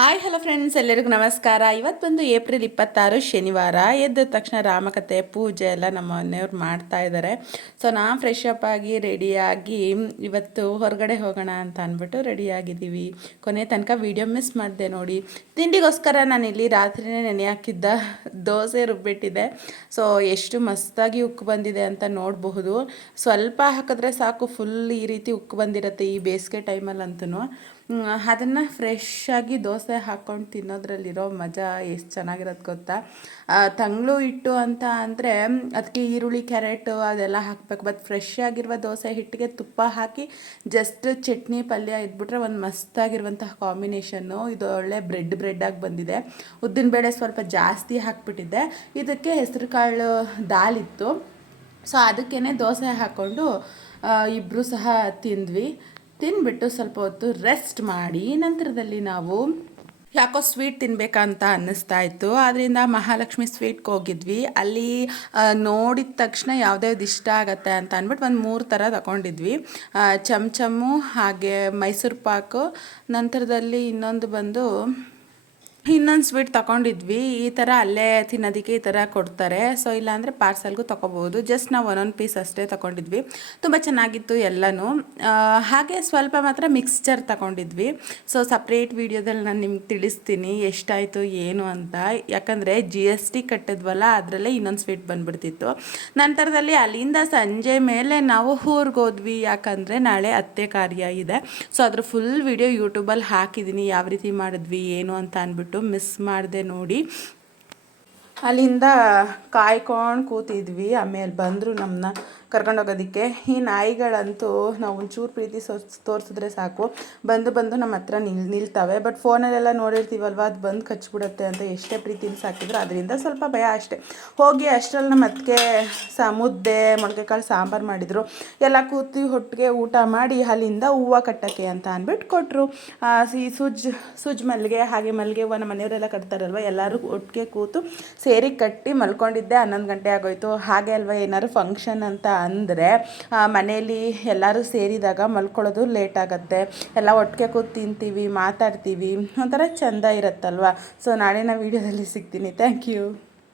Hi hello friends, ಎಲ್ಲರಿಗೂ ನಮಸ್ಕಾರ. ಇವತ್ತು ಬಂದು ಏಪ್ರಿಲ್ 26 ಶನಿವಾರ. ಎದ್ದ ತಕ್ಷಣ ರಾಮಕಥೆ ಪೂಜೆ ಎಲ್ಲ ನಮ್ಮ ಮನೆಯವ್ರು ಮಾಡ್ತಾ ಇದ್ದಾರೆ. ಸೊ ನಾನು ಫ್ರೆಶ್ ಅಪ್ ಆಗಿ ರೆಡಿಯಾಗಿ ಇವತ್ತು ಹೊರಗಡೆ ಹೋಗೋಣ ಅಂತ ಅಂದ್ಬಿಟ್ಟು ರೆಡಿಯಾಗಿದ್ದೀವಿ. ಕೊನೆ ತನಕ ವೀಡಿಯೋ ಮಿಸ್ ಮಾಡಿದೆ ನೋಡಿ. ತಿಂಡಿಗೋಸ್ಕರ ನಾನಿಲ್ಲಿ ರಾತ್ರಿನೇ ನೆನೆ ಹಾಕಿದ್ದ ದೋಸೆ ರುಬ್ಬಿಟ್ಟಿದ್ದೆ. ಸೊ ಎಷ್ಟು ಮಸ್ತಾಗಿ ಉಕ್ಕು ಬಂದಿದೆ ಅಂತ ನೋಡಬಹುದು. ಸ್ವಲ್ಪ ಹಾಕಿದ್ರೆ ಸಾಕು, ಫುಲ್ ಈ ರೀತಿ ಉಕ್ಕು ಬಂದಿರುತ್ತೆ ಈ ಬೇಸಿಗೆ ಟೈಮಲ್ಲಂತೂ. ಅದನ್ನು ಫ್ರೆಶ್ಶಾಗಿ ದೋಸೆ ಹಾಕ್ಕೊಂಡು ತಿನ್ನೋದ್ರಲ್ಲಿರೋ ಮಜಾ ಎಷ್ಟು ಚೆನ್ನಾಗಿರೋದು ಗೊತ್ತಾ. ತಂಗ್ಳು ಹಿಟ್ಟು ಅಂತ ಅಂದರೆ ಅದಕ್ಕೆ ಈರುಳ್ಳಿ ಕ್ಯಾರೆಟು ಅದೆಲ್ಲ ಹಾಕಬೇಕು. ಬಟ್ ಫ್ರೆಶ್ ಆಗಿರುವ ದೋಸೆ ಹಿಟ್ಟಿಗೆ ತುಪ್ಪ ಹಾಕಿ ಜಸ್ಟ್ ಚಟ್ನಿ ಪಲ್ಯ ಇದ್ಬಿಟ್ರೆ ಒಂದು ಮಸ್ತಾಗಿರುವಂತಹ ಕಾಂಬಿನೇಷನ್ನು. ಇದು ಒಳ್ಳೆ ಬ್ರೆಡ್ಡಾಗಿ ಬಂದಿದೆ. ಉದ್ದಿನಬೇಳೆ ಸ್ವಲ್ಪ ಜಾಸ್ತಿ ಹಾಕ್ಬಿಟ್ಟಿದ್ದೆ. ಇದಕ್ಕೆ ಹೆಸರು ಕಾಳು ದಾಲ್ ಇತ್ತು. ಸೊ ಅದಕ್ಕೇ ದೋಸೆ ಹಾಕ್ಕೊಂಡು ಇಬ್ಬರು ಸಹ ತಿಂದ್ವಿ. ತಿಂದ್ಬಿಟ್ಟು ಸ್ವಲ್ಪ ಹೊತ್ತು ರೆಸ್ಟ್ ಮಾಡಿ ನಂತರದಲ್ಲಿ ನಾವು ಯಾಕೋ ಸ್ವೀಟ್ ತಿನ್ಬೇಕಂತ ಅನ್ನಿಸ್ತಾ ಇತ್ತು. ಆದ್ದರಿಂದ ಮಹಾಲಕ್ಷ್ಮಿ ಸ್ವೀಟ್ಗೆ ಹೋಗಿದ್ವಿ. ಅಲ್ಲಿ ನೋಡಿದ ತಕ್ಷಣ ಯಾವ್ದ್ಯಾವ್ದು ಇಷ್ಟ ಆಗತ್ತೆ ಅಂತ ಅಂದ್ಬಿಟ್ಟು ಒಂದು 3 ಥರ ತಗೊಂಡಿದ್ವಿ. ಚಮಚಮ್ಮು, ಹಾಗೆ ಮೈಸೂರು ಪಾಕು, ನಂತರದಲ್ಲಿ ಇನ್ನೊಂದು ಸ್ವೀಟ್ ತೊಗೊಂಡಿದ್ವಿ. ಈ ಥರ ಅಲ್ಲೇ ತಿನ್ನೋದಕ್ಕೆ ಈ ಥರ ಕೊಡ್ತಾರೆ. ಸೊ ಇಲ್ಲಾಂದರೆ ಪಾರ್ಸಲ್ಗೂ ತೊಗೋಬೋದು. ಜಸ್ಟ್ ನಾವು ಒಂದೊಂದು ಪೀಸ್ ಅಷ್ಟೇ ತೊಗೊಂಡಿದ್ವಿ. ತುಂಬ ಚೆನ್ನಾಗಿತ್ತು ಎಲ್ಲನೂ. ಹಾಗೆ ಸ್ವಲ್ಪ ಮಾತ್ರ ಮಿಕ್ಸ್ಚರ್ ತೊಗೊಂಡಿದ್ವಿ. ಸೊ ಸಪ್ರೇಟ್ ವೀಡಿಯೋದಲ್ಲಿ ನಾನು ನಿಮ್ಗೆ ತಿಳಿಸ್ತೀನಿ ಎಷ್ಟಾಯಿತು ಏನು ಅಂತ. ಯಾಕಂದರೆ GST ಕಟ್ಟಿದ್ವಲ್ಲ, ಅದರಲ್ಲೇ ಇನ್ನೊಂದು ಸ್ವೀಟ್ ಬಂದುಬಿಡ್ತಿತ್ತು. ನಂತರದಲ್ಲಿ ಅಲ್ಲಿಂದ ಸಂಜೆ ಮೇಲೆ ನಾವು ಊರಿಗೆ ಹೋದ್ವಿ. ಯಾಕಂದರೆ ನಾಳೆ ಅತ್ತೆ ಕಾರ್ಯ ಇದೆ. ಸೊ ಅದ್ರ ಫುಲ್ ವೀಡಿಯೋ ಯೂಟ್ಯೂಬಲ್ಲಿ ಹಾಕಿದ್ದೀನಿ, ಯಾವ ರೀತಿ ಮಾಡಿದ್ವಿ ಏನು ಅಂತ ಅಂದ್ಬಿಟ್ಟು. ಮಿಸ್ ಮಾಡಿದೆ ನೋಡಿ. ಅಲ್ಲಿಂದ ಕಾಯ್ಕೊಂಡು ಕೂತಿದ್ವಿ. ಆಮೇಲೆ ಬಂದರು ನಮ್ಮನ್ನ ಕರ್ಕೊಂಡೋಗೋದಕ್ಕೆ. ಈ ನಾಯಿಗಳಂತೂ ನಾವು ಒಂಚೂರು ಪ್ರೀತಿ ತೋರಿಸಿದ್ರೆ ಸಾಕು, ಬಂದು ನಮ್ಮ ಹತ್ರ ನಿಲ್ತವೆ. ಬಟ್ ಫೋನಲ್ಲೆಲ್ಲ ನೋಡಿರ್ತೀವಲ್ವ, ಅದು ಬಂದು ಕಚ್ಚಿಬಿಡುತ್ತೆ ಅಂತ ಎಷ್ಟೇ ಪ್ರೀತಿನ ಸಾಕಿದ್ರು. ಅದರಿಂದ ಸ್ವಲ್ಪ ಭಯ ಅಷ್ಟೇ. ಹೋಗಿ ಅಷ್ಟರಲ್ಲಿ ನಮ್ಮ ಅತ್ತಿಗೆ ಮುದ್ದೆ ಮೊಳಕೆಕಾಳು ಸಾಂಬಾರು ಮಾಡಿದರು. ಎಲ್ಲ ಕೂತು ಒಟ್ಟಿಗೆ ಊಟ ಮಾಡಿ ಅಲ್ಲಿಂದ ಹೂವು ಕಟ್ಟೋಕ್ಕೆ ಅಂತ ಅಂದ್ಬಿಟ್ಟು ಕೊಟ್ಟರು. ಈ ಸುಜ್ ಮಲ್ಲಿಗೆ, ಹಾಗೆ ಮಲ್ಲಿಗೆ ಹೂವು ನಮ್ಮ ಮನೆಯವರೆಲ್ಲ ಕಟ್ತಾರಲ್ವ, ಎಲ್ಲರೂ ಒಟ್ಟಿಗೆ ಕೂತು ಸೇರಿ ಕಟ್ಟಿ ಮಲ್ಕೊಂಡಿದ್ದೆ. 11 ಗಂಟೆ ಆಗೋಯ್ತು. ಹಾಗೆ ಅಲ್ವ, ಏನಾದ್ರು ಫಂಕ್ಷನ್ ಅಂತ ಅಂದರೆ ಮನೇಲಿ ಎಲ್ಲರೂ ಸೇರಿದಾಗ ಮಲ್ಕೊಳ್ಳೋದು ಲೇಟ್ ಆಗುತ್ತೆ. ಎಲ್ಲ ಒಟ್ಟಿಗೆ ಕೂತು ತಿಂತೀವಿ, ಮಾತಾಡ್ತೀವಿ, ಒಂಥರ ಚೆಂದ ಇರುತ್ತಲ್ವ. ಸೊ ನಾಳಿನ ವೀಡಿಯೋದಲ್ಲಿ ಸಿಗ್ತೀನಿ. Thank you.